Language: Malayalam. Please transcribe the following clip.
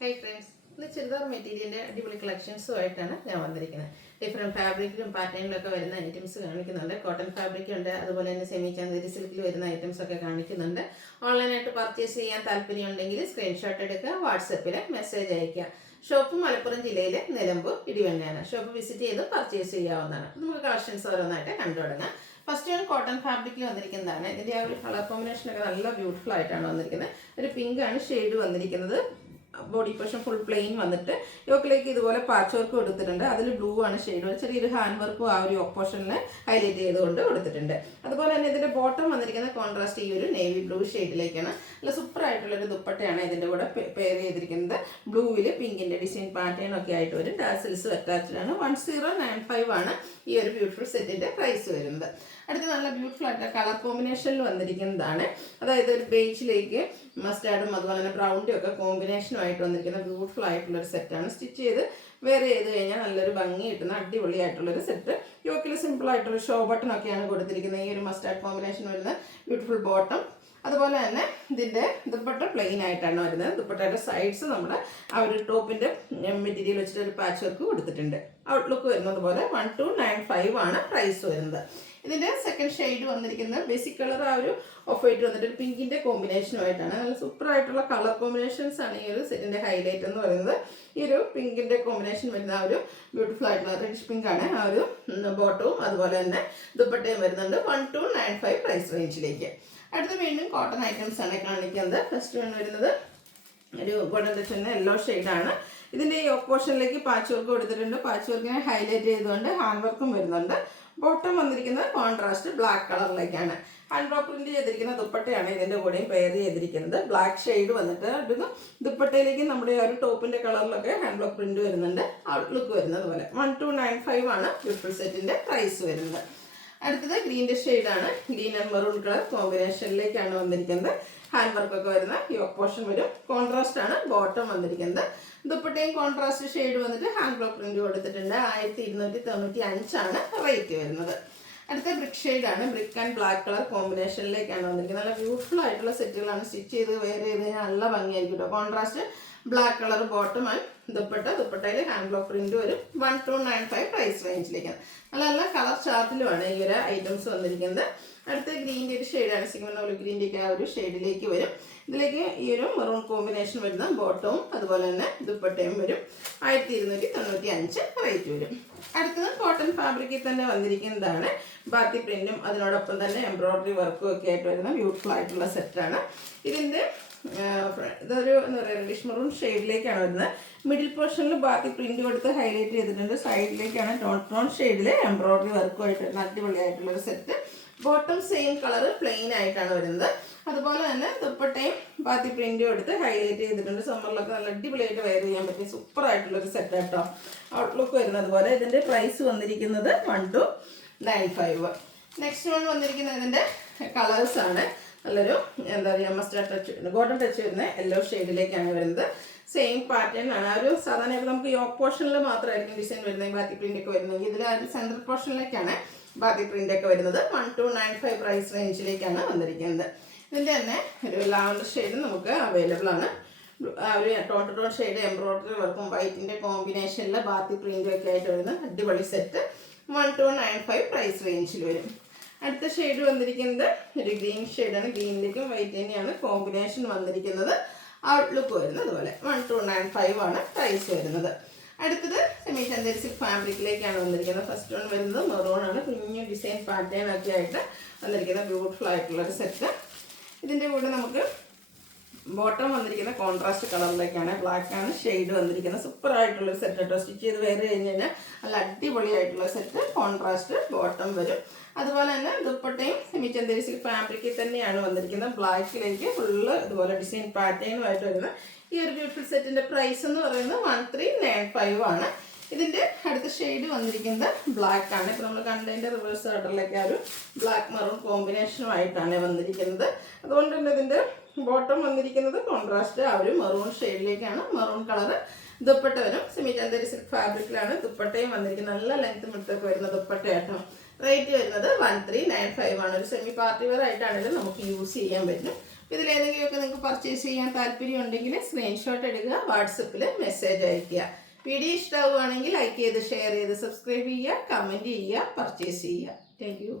ഹൈ ഫ്രണ്ട്സ്, ഇന്ന് ചുരിദാർ മെറ്റീരിയലിൻ്റെ അടിപൊളി കളക്ഷൻസുമായിട്ടാണ് ഞാൻ വന്നിരിക്കുന്നത്. ഡിഫറെൻറ്റ് ഫാബ്രിക്കിലും പാറ്റേണിലൊക്കെ വരുന്ന ഐറ്റംസ് കാണിക്കുന്നുണ്ട്. കോട്ടൺ ഫാബ്രിക് ഉണ്ട്, അതുപോലെ തന്നെ സെമി ചാന്ദേരി സിൽക്കിൽ വരുന്ന ഐറ്റംസ് ഒക്കെ കാണിക്കുന്നുണ്ട്. ഓൺലൈനായിട്ട് പർച്ചേസ് ചെയ്യാൻ താല്പര്യമുണ്ടെങ്കിൽ സ്ക്രീൻഷോട്ട് എടുക്കുക, വാട്സപ്പിൽ മെസ്സേജ് അയയ്ക്കുക. ഷോപ്പ് മലപ്പുറം ജില്ലയിലെ നിലമ്പൂർ ഇടിവണ്ണയാണ്. ഷോപ്പ് വിസിറ്റ് ചെയ്ത് പർച്ചേസ് ചെയ്യാവുന്നതാണ്. നമുക്ക് കളക്ഷൻസ് ഓരോന്നായിട്ട് കണ്ടു തുടങ്ങാം. ഫസ്റ്റ് ഞാൻ കോട്ടൺ ഫാബ്രിക്കിൽ വന്നിരിക്കുന്നതാണ്. ഇതിൻ്റെ ആ ഒരു കളർ കോമ്പിനേഷനൊക്കെ നല്ല ബ്യൂട്ടിഫുൾ ആയിട്ടാണ് വന്നിരിക്കുന്നത്. ഒരു പിങ്കാണ് ഷെയ്ഡ് വന്നിരിക്കുന്നത്. ബോഡി പോർഷൻ ഫുൾ പ്ലെയിൻ വന്നിട്ട് യോക്കിലേക്ക് ഇതുപോലെ പാച്ച് വർക്ക് കൊടുത്തിട്ടുണ്ട്. അതിൽ ബ്ലൂ ആണ് ഷെയ്ഡ്. ചെറിയൊരു ഹാൻഡ് വർക്കും ആ ഒരു യോക്ക് പോർഷനിൽ ഹൈലൈറ്റ് ചെയ്തുകൊണ്ട് കൊടുത്തിട്ടുണ്ട്. അതുപോലെ തന്നെ ഇതിൻ്റെ ബോട്ടം വന്നിരിക്കുന്ന കോൺട്രാസ്റ്റ് ഈ ഒരു നേവി ബ്ലൂ ഷെയ്ഡിലേക്കാണ്. നല്ല സൂപ്പർ ആയിട്ടുള്ളൊരു ദുപ്പട്ടയാണ് ഇതിൻ്റെ കൂടെ പെയർ ചെയ്തിരിക്കുന്നത്. ബ്ലൂവിൽ പിങ്കിൻ്റെ ഡിസൈൻ പാറ്റേൺ ഒക്കെ ആയിട്ട് വരും. ടാസിൽസും അറ്റാച്ച്ഡ് ആണ്. 1095 ആണ് ഈ ഒരു ബ്യൂട്ടിഫുൾ സെറ്റിൻ്റെ പ്രൈസ് വരുന്നത്. അടുത്ത് നല്ല ബ്യൂട്ടിഫുൾ ആയിട്ട് കളർ കോമ്പിനേഷനിൽ വന്നിരിക്കുന്നതാണ്. അതായത് ഒരു ബേജിലേക്ക് മസ്റ്റാർഡും അതുപോലെ തന്നെ ബ്രൗണ്ടും ഒക്കെ കോമ്പിനേഷനുമായിട്ട് വന്നിരിക്കുന്ന ബ്യൂട്ടിഫുൾ ആയിട്ടുള്ളൊരു സെറ്റാണ്. സ്റ്റിച്ച് ചെയ്ത് വേറെ ചെയ്ത് കഴിഞ്ഞാൽ നല്ലൊരു ഭംഗി കിട്ടുന്ന അടിപൊളിയായിട്ടുള്ളൊരു സെറ്റ്. യോക്കിൽ സിമ്പിൾ ആയിട്ടുള്ള ഷോ ബട്ടൺ ഒക്കെയാണ് കൊടുത്തിരിക്കുന്നത്. ഈ ഒരു മസ്റ്റാർഡ് കോമ്പിനേഷൻ വരുന്ന ബ്യൂട്ടിഫുൾ ബോട്ടം. അതുപോലെ തന്നെ ഇതിൻ്റെ ദുപ്പട്ട പ്ലെയിൻ ആയിട്ടാണ് വരുന്നത്. ദുപ്പട്ടയുടെ സൈഡ്സ് നമ്മുടെ ആ ഒരു ടോപ്പിൻ്റെ മെറ്റീരിയൽ വെച്ചിട്ട് ഒരു പാച്ച് വർക്ക് കൊടുത്തിട്ടുണ്ട്. ഔട്ട്ലുക്ക് വരുന്നത് പോലെ 1295 ആണ് പ്രൈസ് വരുന്നത്. ഇതിൻ്റെ സെക്കൻഡ് ഷെയ്ഡ് വന്നിരിക്കുന്നത് ബേസിക് കളർ ആ ഒരു ഓഫ് വൈറ്റ് വന്നിട്ട് ഒരു പിങ്കിൻ്റെ കോമ്പിനേഷനുമായിട്ടാണ്. നല്ല സൂപ്പർ ആയിട്ടുള്ള കളർ കോമ്പിനേഷൻസ് ആണ് ഈ ഒരു സെറ്റിൻ്റെ ഹൈലൈറ്റ് എന്ന് പറയുന്നത്. ഈ ഒരു പിങ്കിൻ്റെ കോമ്പിനേഷൻ വരുന്ന ആ ഒരു ബ്യൂട്ടിഫുൾ ആയിട്ടുള്ള റെഡിഷ് പിങ്ക് ആണ് ആ ഒരു ബോട്ടവും അതുപോലെ തന്നെ ദുപ്പട്ടയും വരുന്നുണ്ട്. 1295 പ്രൈസ് റേഞ്ചിലേക്ക്. അടുത്ത വീണ്ടും കോട്ടൺ ഐറ്റംസ് ആണ് കാണിക്കുന്നത്. ഫസ്റ്റ് വൺ വരുന്നത് ഒരു ഗോൾഡൻ ടച്ച് തന്നെ യെല്ലോ ഷെയ്ഡാണ്. ഇതിൻ്റെ ഈ യോക്ക് പോർഷനിലേക്ക് പാച്ച് വർക്ക് കൊടുത്തിട്ടുണ്ട്. പാച്ച് വർക്കിനെ ഹൈലൈറ്റ് ചെയ്തുകൊണ്ട് ഹാൻഡ് വർക്കും വരുന്നുണ്ട്. ബോട്ടം വന്നിരിക്കുന്നത് കോൺട്രാസ്റ്റ് ബ്ലാക്ക് കളറിലേക്കാണ്. ഹാൻഡ് ഡ്രോപ്പ് പ്രിന്റ് ചെയ്തിരിക്കുന്ന ദുപ്പട്ടയാണ് ഇതിൻ്റെ കൂടെയും പെയർ ചെയ്തിരിക്കുന്നത്. ബ്ലാക്ക് ഷെയ്ഡ് വന്നിട്ട് അടുത്ത് ദുപ്പട്ടയിലേക്ക് നമ്മുടെ ആ ഒരു ടോപ്പിൻ്റെ കളറിലൊക്കെ ഹാൻഡ് ബ്ലോക്ക് പ്രിന്റ് വരുന്നുണ്ട്. ഔട്ട്ലുക്ക് വരുന്നത് പോലെ 1295 ആണ് ബ്യൂട്ടിഫുൾ സെറ്റിൻ്റെ പ്രൈസ് വരുന്നത്. അടുത്തത് ഗ്രീൻ്റെ ഷെയ്ഡാണ്. ഗ്രീൻ ആൻഡ് മെറൂൺ കളർ കോമ്പിനേഷനിലേക്കാണ് വന്നിരിക്കുന്നത്. ഹാൻഡ് വർക്കൊക്കെ വരുന്ന യോക്ക് പോർഷൻ വരും. കോൺട്രാസ്റ്റ് ആണ് ബോട്ടം വന്നിരിക്കുന്നത്. ദുപ്പട്ടയും കോൺട്രാസ്റ്റ് ഷെയ്ഡ് വന്നിട്ട് ഹാൻഡ് ബ്ലോക്ക് പ്രിന്റ് കൊടുത്തിട്ടുണ്ട്. 1295 ആണ് റേറ്റ് വരുന്നത്. അടുത്ത ബ്രിക്ക് ഷെയ്ഡാണ്. ബ്രിക്ക് ആൻഡ് ബ്ലാക്ക് കളർ കോമ്പിനേഷനിലേക്കാണ് വന്നിരിക്കുന്നത്. നല്ല ബ്യൂട്ടിഫുൾ ആയിട്ടുള്ള സെറ്റുകളാണ്. സ്റ്റിച്ച് ചെയ്ത് വെയർ ചെയ്ത് കഴിഞ്ഞാൽ നല്ല ഭംഗിയായിരിക്കും കേട്ടോ. Contrast black colour bottom and ദുപ്പട്ടയിൽ ഹാൻഡ് ബ്ലോക്ക് പ്രിന്റ് വരും. 1295 പ്രൈസ് റേഞ്ചിലേക്കാണ്. നല്ല നല്ല കളർ ചാർട്ടിലുമാണ് ഈ ഒരു ഐറ്റംസ് വന്നിരിക്കുന്നത്. അടുത്ത ഗ്രീൻ്റെ ഒരു ഷെയ്ഡാണ്. സിഗ്മനോൾ ഗ്രീൻ്റെയൊക്കെ ആ ഒരു ഷെയ്ഡിലേക്ക് വരും. ഇതിലേക്ക് ഈ ഒരു മെറൂൺ കോമ്പിനേഷൻ വരുന്ന ബോട്ടവും അതുപോലെ തന്നെ ദുപ്പട്ടയും വരും. 1295 റേറ്റ് വരും. അടുത്തത് കോട്ടൺ ഫാബ്രിക്കിൽ തന്നെ വന്നിരിക്കുന്നതാണ്. ബാത്തി പ്രിന്റും അതിനോടൊപ്പം തന്നെ എംബ്രോയിഡറി വർക്കും ഒക്കെ ആയിട്ട് വരുന്ന ബ്യൂട്ടിഫുൾ ആയിട്ടുള്ള സെറ്റാണ്. ഇതിൻ്റെ ഇതൊരു എന്താ പറയുക റെഡിഷ് മെറൂൺ ഷെയ്ഡിലേക്കാണ് വരുന്നത്. മിഡിൽ പോർഷനിൽ ബാത്തി പ്രിന്റ് കൊടുത്ത് ഹൈലൈറ്റ് ചെയ്തിട്ടുണ്ട്. സൈഡിലേക്കാണ് ടോൺ ഷെയ്ഡിൽ എംബ്രോയിഡറി വർക്കുമായിട്ട് വരുന്ന അടിപൊളിയായിട്ടുള്ളൊരു set. Bottom same colour plain ആയിട്ടാണ് വരുന്നത്. അതുപോലെ തന്നെ ദുപ്പട്ടയും ബാത്തി പ്രിന്റും എടുത്ത് ഹൈലൈറ്റ് ചെയ്തിട്ടുണ്ട്. സമ്മറിലൊക്കെ നല്ല അടിപൊളിയായിട്ട് വെയർ ചെയ്യാൻ പറ്റിയ സൂപ്പർ ആയിട്ടുള്ളൊരു സെറ്റ് കേട്ടോ. ഔട്ട്ലുക്ക് വരുന്നത് പോലെ. ഇതിൻ്റെ പ്രൈസ് വന്നിരിക്കുന്നത് 1295. നെക്സ്റ്റ് വൺ വന്നിരിക്കുന്നത് ഇതിൻ്റെ കളേഴ്സാണ്. നല്ലൊരു എന്താ പറയുക മസ്റ്റാർഡ് ടച്ച് ഗോൾഡൻ ടച്ച് വരുന്ന യെല്ലോ ഷെയ്ഡിലേക്കാണ് വരുന്നത്. സെയിം പാറ്റേൺ ആണ്. ആ ഒരു സാധാരണ നമുക്ക് യോക്ക് പോർഷനിൽ മാത്രമായിരിക്കും ഡിസൈൻ വരുന്നത്. ബാത്തി പ്രിന്റ് ഒക്കെ വരുന്നെങ്കിൽ ഇതിൽ ആ ഒരു സെൻട്രൽ പോർഷനിലേക്കാണ് ബാത്തി പ്രിന്റ് ഒക്കെ വരുന്നത്. 1295 പ്രൈസ് റേഞ്ചിലേക്കാണ് വന്നിരിക്കുന്നത്. ഇതിൻ്റെ തന്നെ ഒരു ലാവൻഡർ ഷെയ്ഡ് നമുക്ക് അവൈലബിൾ ആണ്. ആ ഒരു ടോൺ ഷെയ്ഡ് എംബ്രോയിഡറി വർക്കും വൈറ്റിൻ്റെ കോമ്പിനേഷനിൽ ബാത്തി പ്രിന്റും ഒക്കെ ആയിട്ട് വരുന്ന അടിപൊളി സെറ്റ്. 1295 പ്രൈസ് റേഞ്ചിൽ വരും. അടുത്ത ഷെയ്ഡ് വന്നിരിക്കുന്നത് ഒരു ഗ്രീൻ ഷെയ്ഡാണ്. ഗ്രീനിലേക്കും വൈറ്റ് തന്നെയാണ് കോമ്പിനേഷൻ വന്നിരിക്കുന്നത്. ഔട്ട്ലുക്ക് വരുന്നത് അതുപോലെ 1295 ആണ് പ്രൈസ് വരുന്നത്. അടുത്തത് സെമി ചാന്ദേരി സിൽക്ക് ഫാബ്രിക്കിലേക്കാണ് വന്നിരിക്കുന്നത്. ഫസ്റ്റ് വൺ വരുന്നത് മെറൂൺ ആണ്. കുഞ്ഞു ഡിസൈൻ പാറ്റേൺ ഒക്കെ ആയിട്ട് വന്നിരിക്കുന്ന ബ്യൂട്ടിഫുൾ ആയിട്ടുള്ളൊരു സെറ്റ്. ഇതിൻ്റെ കൂടെ നമുക്ക് ബോട്ടം വന്നിരിക്കുന്ന കോൺട്രാസ്റ്റ് കളറിലേക്കാണ്. ബ്ലാക്ക് ആണ് ഷെയ്ഡ് വന്നിരിക്കുന്നത്. സൂപ്പർ ആയിട്ടുള്ളൊരു സെറ്റ് കേട്ടോ. സ്റ്റിച്ച് ചെയ്ത് വെയർ കഴിഞ്ഞ് കഴിഞ്ഞാൽ നല്ല അടിപൊളിയായിട്ടുള്ള സെറ്റ്. കോൺട്രാസ്റ്റ് ബോട്ടം വരും. അതുപോലെ തന്നെ ദുപ്പട്ടയും സെമി ചാന്ദേരി സിൽക്ക് ഫാബ്രിക്കിൽ തന്നെയാണ് വന്നിരിക്കുന്നത്. ബ്ലാക്കിലേക്ക് ഫുള്ള് ഇതുപോലെ ഡിസൈൻ പാറ്റേണുമായിട്ട് വരുന്ന ഈ ഒരു ബ്യൂട്ടിഫുൾ സെറ്റിൻ്റെ പ്രൈസ് എന്ന് പറയുന്നത് 1395 ആണ്. ഇതിൻ്റെ അടുത്ത ഷെയ്ഡ് വന്നിരിക്കുന്നത് ബ്ലാക്ക് ആണ്. ഇപ്പോൾ നമ്മൾ കണ്ടതിൻ്റെ റിവേഴ്സ് ഓർഡറിലേക്ക് ആ ഒരു ബ്ലാക്ക് മെറൂൺ കോമ്പിനേഷനുമായിട്ടാണ് വന്നിരിക്കുന്നത്. അതുകൊണ്ട് തന്നെ ഇതിൻ്റെ ബോട്ടം വന്നിരിക്കുന്നത് കോൺട്രാസ്റ്റ് ആ ഒരു മെറൂൺ ഷെയ്ഡിലേക്കാണ്. മെറൂൺ കളർ ദുപ്പട്ട വരും. സെമി ചാന്ദേരി സിൽക്ക് ഫാബ്രിക്കിലാണ് ദുപ്പട്ടയും വന്നിരിക്കുന്നത്. നല്ല ലെങ്ത് മിടുത്തൊക്കെ വരുന്ന ദുപ്പട്ടയാട്ടോ. റേറ്റ് വരുന്നത് 1395 ആണ്. ഒരു സെമി പാർട്ടി വെയർ ആയിട്ടാണെങ്കിലും നമുക്ക് യൂസ് ചെയ്യാൻ പറ്റും. ഇതിലേതെങ്കിലുമൊക്കെ നിങ്ങൾക്ക് പർച്ചേസ് ചെയ്യാൻ താല്പര്യം ഉണ്ടെങ്കിൽ സ്ക്രീൻഷോട്ട് എടുക്കുക, വാട്സപ്പിൽ മെസ്സേജ് അയയ്ക്കുക. വീഡിയോ ഇഷ്ടമാവുകയാണെങ്കിൽ ലൈക്ക് ചെയ്ത് ഷെയർ ചെയ്ത് സബ്സ്ക്രൈബ് ചെയ്യുക, കമൻറ്റ് ചെയ്യുക, പർച്ചേസ് ചെയ്യുക. Thank you.